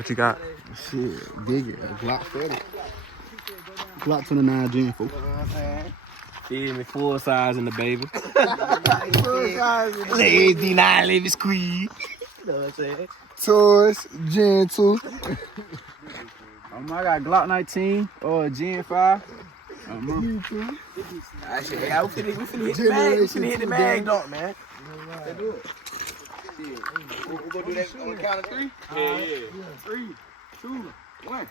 What you got? Shit, bigger. Glock 30. Glock 29 Gen 4. Feel me, full size in the baby. Full size. Lazy, not live squeeze. You know what I'm saying? Taurus Gen 2. I got Glock 19 or Gen 5. Actually, yeah, we finna hit the mag. We finna hit the mag, dog, man. Let's do it. We're gonna do that on the count of 3? Yeah. 3, 2, 1.